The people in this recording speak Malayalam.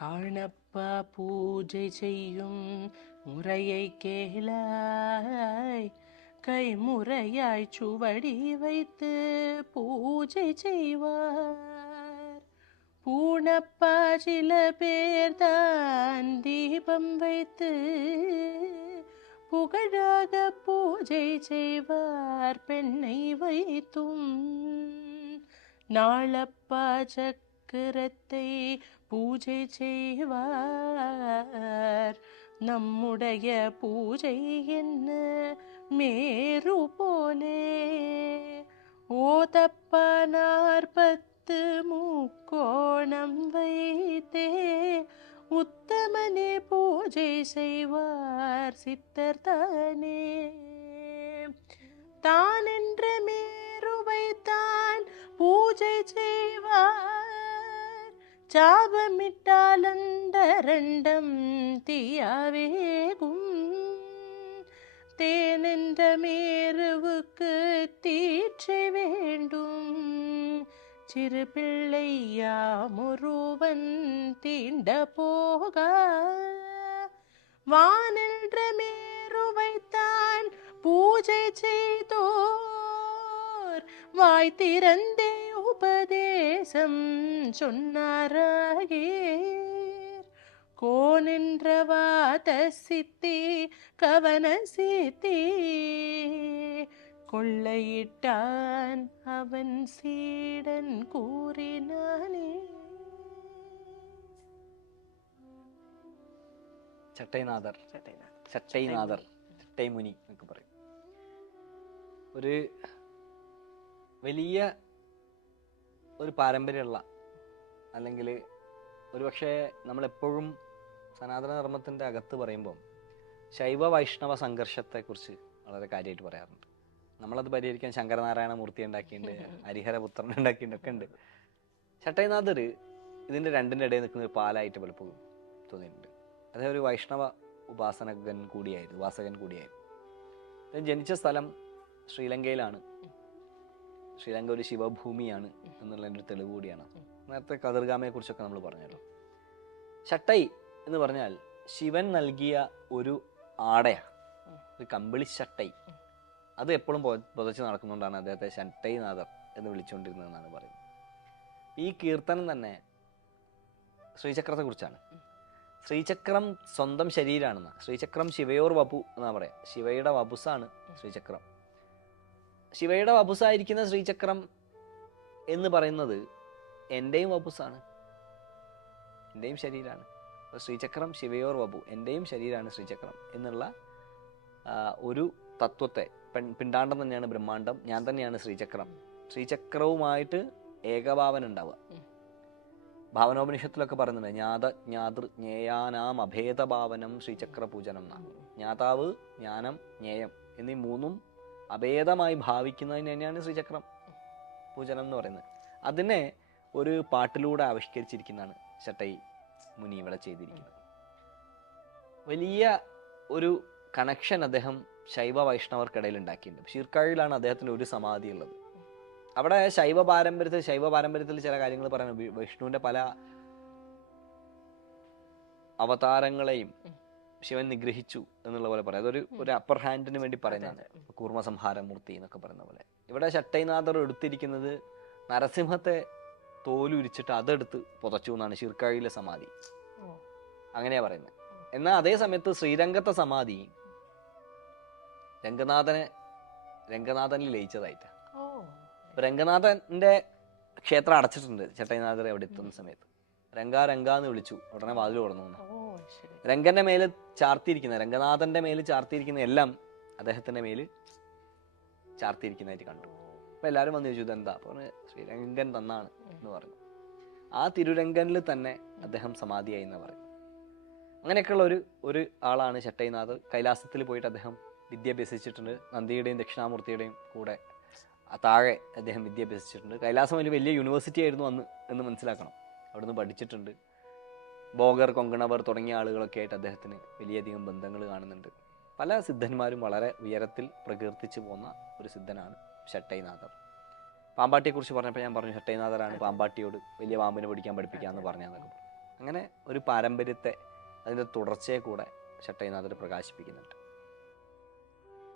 காணப்பா பூஜை செய்யும் முறையை கேளாய். கைமுறையாய் சுவடி வைத்து பூஜை செய்வார். பூணப்பா சில பேர்தான் தீபம் வைத்து புகழாக பூஜை செய்வார். பெண்ணை வைத்தும் நாளப்பா சக்க சக்கரத்தை பூஜை செய்வார். நம்முடைய பூஜை என்ன? மேரு போலே. ஓதப்பா நாற்பத்து முக்கோணம் வைத்தே உத்தமனே பூஜை செய்வார் சித்தர் தானே. தானே ശാപമിട്ടാലന്തരണ്ടം തീയാവേകും തേനെന്ത മേരുവുക്ക് തീറ്റ വേണ്ടും சிறு பிள்ளையா முருவன் தீண்ட போக. வானென்ற மேருவைத்தான் பூஜை செய்தோர். வாய் திறந்தே உபதேசம் சொன்னாராகீர் கோனென்ற வாத சித்தி கவன சித்தி கொள்ளையிட்டான் அவன் சீடன் கூறினானே ചട്ടൈനാഥർ ചട്ടൈനാഥർ ചട്ടൈമുനി എന്നൊക്കെ പറയും ഒരു വലിയ ഒരു പാരമ്പര്യമുള്ള അല്ലെങ്കിൽ ഒരുപക്ഷെ നമ്മളെപ്പോഴും സനാതന ധർമ്മത്തിന്റെ അകത്ത് പറയുമ്പോൾ ശൈവ വൈഷ്ണവ സംഘർഷത്തെക്കുറിച്ച് വളരെ കാര്യമായിട്ട് പറയാറുണ്ട്. നമ്മളത് പരിഹരിക്കാൻ ശങ്കരനാരായണ മൂർത്തി ഉണ്ടാക്കിയിട്ടുണ്ട് ഹരിഹരപുത്രൻ ഉണ്ടാക്കിയിട്ടുണ്ട് ഒക്കെ ഉണ്ട്. ചട്ടൈനാഥർ ഇതിന്റെ രണ്ടിന്റെ ഇടയിൽ നിൽക്കുന്ന ഒരു പാലായിട്ട് പലപ്പോഴും തോന്നിയിട്ടുണ്ട്. അദ്ദേഹം ഒരു വൈഷ്ണവ ഉപാസനകൻ കൂടിയായിരുന്നു ഉപാസകൻ കൂടിയായിരുന്നു. ജനിച്ച സ്ഥലം ശ്രീലങ്കയിലാണ്. ശ്രീലങ്ക ഒരു ശിവഭൂമിയാണ് എന്നുള്ളതിന്റെ ഒരു തെളിവ് കൂടിയാണ്. നേരത്തെ കതിർഗാമയെ കുറിച്ചൊക്കെ നമ്മൾ പറഞ്ഞല്ലോ. ചട്ടൈ എന്ന് പറഞ്ഞാൽ ശിവൻ നൽകിയ ഒരു ആടയാണ്. ഒരു കമ്പിളി ചട്ടൈ. അത് എപ്പോഴും പുതച്ച് നടക്കുന്നുകൊണ്ടാണ് അദ്ദേഹത്തെ ചട്ടൈനാഥർ എന്ന് വിളിച്ചുകൊണ്ടിരുന്നതെന്നാണ് പറയുന്നത്. ഈ കീർത്തനം തന്നെ ശ്രീചക്രത്തെ കുറിച്ചാണ്. ശ്രീചക്രം സ്വന്തം ശരീരമാണെന്ന് ശ്രീചക്രം ശിവയോർ വപു എന്നാ പറയാ. ശിവയുടെ വപുസാണ് ശ്രീചക്രം. ശിവയുടെ വപുസായിരിക്കുന്ന ശ്രീചക്രം എന്ന് പറയുന്നത് എന്റെയും വപുസാണ്. എന്റെയും ശരീരമാണ് അപ്പോൾ ശ്രീചക്രം ശിവയോർ വപു എന്റെയും ശരീരമാണ് ശ്രീചക്രം എന്നുള്ള ഒരു തത്വത്തെ പെൺ പിണ്ടാണ്ടം തന്നെയാണ് ബ്രഹ്മാണ്ടം ഞാൻ തന്നെയാണ് ശ്രീചക്രം. ശ്രീചക്രവുമായിട്ട് ഏകഭാവന ഉണ്ടാവുക. ഭാവനോപനിഷത്തിലൊക്കെ പറയുന്നുണ്ട് ജ്ഞാത ജ്ഞാതൃ ജ്ഞേയാനാം അഭേദഭാവനം ശ്രീചക്ര പൂജനം എന്നാണ് ജ്ഞാതാവ് ജ്ഞാനം ജ്ഞേയം എന്നീ മൂന്നും അഭേദമായി ഭാവിക്കുന്നതിന് തന്നെയാണ് ശ്രീചക്രം പൂജനം എന്ന് പറയുന്നത്. അതിനെ ഒരു പാട്ടിലൂടെ ആവിഷ്കരിച്ചിരിക്കുന്നതാണ് ചട്ടൈ മുനി ഇവിടെ ചെയ്തിരിക്കുന്നത്. വലിയ ഒരു കണക്ഷൻ അദ്ദേഹം ശൈവ വൈഷ്ണവർക്കിടയിൽ ഉണ്ടാക്കിയിട്ടുണ്ട്. ശീർക്കാഴിലാണ് അദ്ദേഹത്തിന് ഒരു സമാധി ഉള്ളത്. അവിടെ ശൈവ പാരമ്പര്യത്തിൽ ശൈവ പാരമ്പര്യത്തിൽ ചില കാര്യങ്ങൾ പറയുന്നത് വിഷ്ണുവിന്റെ പല അവതാരങ്ങളെയും ശിവൻ നിഗ്രഹിച്ചു എന്നുള്ള പോലെ പറയാം. അതൊരു ഒരു അപ്പർ ഹാൻഡിന് വേണ്ടി പറയുന്നതാണ്. കൂർമ്മ സംഹാരമൂർത്തി എന്നൊക്കെ പറയുന്ന പോലെ. ഇവിടെ ശട്ടൈനാഥർ എടുത്തിരിക്കുന്നത് നരസിംഹത്തെ തോലുരിച്ചിട്ട് അതെടുത്ത് പുതച്ചു എന്നാണ് ശിർക്കാഴിയിലെ സമാധി. അങ്ങനെയാ പറയുന്നത് എന്നാൽ അതേ സമയത്ത് ശ്രീരംഗത്തെ സമാധി രംഗനാഥനെ രംഗനാഥനിൽ ലയിച്ചതായിട്ട്. രംഗനാഥന്റെ ക്ഷേത്രം അടച്ചിട്ടുണ്ട് ചട്ടൈനാഥർ അവിടെ എത്തുന്ന സമയത്ത്. രംഗാ രംഗ എന്ന് വിളിച്ചു. ഉടനെ വാതിൽ തുറന്നു രംഗന്റെ മേൽ ചാർത്തിയിരിക്കുന്ന രംഗനാഥന്റെ മേൽ ചാർത്തിയിരിക്കുന്ന എല്ലാം അദ്ദേഹത്തിന്റെ മേൽ ചാർത്തിയിരിക്കുന്നതായിട്ട് കണ്ടു. അപ്പൊ എല്ലാവരും വന്ന് ചോദിച്ചു എന്താ അപ്പൊ ശ്രീരംഗൻ തന്നാണ് എന്ന് പറഞ്ഞു. ആ തിരുരംഗനിൽ തന്നെ അദ്ദേഹം സമാധിയായി എന്ന് പറഞ്ഞു അങ്ങനെയൊക്കെയുള്ള ഒരു ഒരു ആളാണ് ചട്ടൈനാഥ് കൈലാസത്തിൽ പോയിട്ട് അദ്ദേഹം വിദ്യ അഭ്യസിച്ചിട്ടുണ്ട് നന്ദിയുടെയും ദക്ഷിണാമൂർത്തിയുടെയും കൂടെ താഴെ അദ്ദേഹം വിദ്യ അഭ്യസിച്ചിട്ടുണ്ട് കൈലാസം ഒരു വലിയ യൂണിവേഴ്സിറ്റി ആയിരുന്നു അന്ന് എന്ന് മനസ്സിലാക്കണം. അവിടുന്ന് പഠിച്ചിട്ടുണ്ട്. ബോഗർ കൊങ്കണവർ തുടങ്ങിയ ആളുകളൊക്കെ ആയിട്ട് അദ്ദേഹത്തിന് വലിയധികം ബന്ധങ്ങൾ കാണുന്നുണ്ട്. പല സിദ്ധന്മാരും വളരെ ഉയരത്തിൽ പ്രകീർത്തിച്ചു പോന്ന ഒരു സിദ്ധനാണ് ഷട്ടൈനാഥർ. പാമ്പാട്ടിയെക്കുറിച്ച് പറഞ്ഞപ്പോൾ ഞാൻ പറഞ്ഞു ഷട്ടൈനാഥറാണ് പാമ്പാട്ടിയോട് വലിയ പാമ്പിനെ പിടിക്കാൻ പഠിപ്പിക്കാമെന്ന് പറഞ്ഞതെന്നൊക്കെ പറഞ്ഞു. അങ്ങനെ ഒരു പാരമ്പര്യത്തെ അതിന്റെ തുടർച്ചയെ കൂടെ ഷട്ടൈനാഥർ പ്രകാശിപ്പിക്കുന്നുണ്ട്.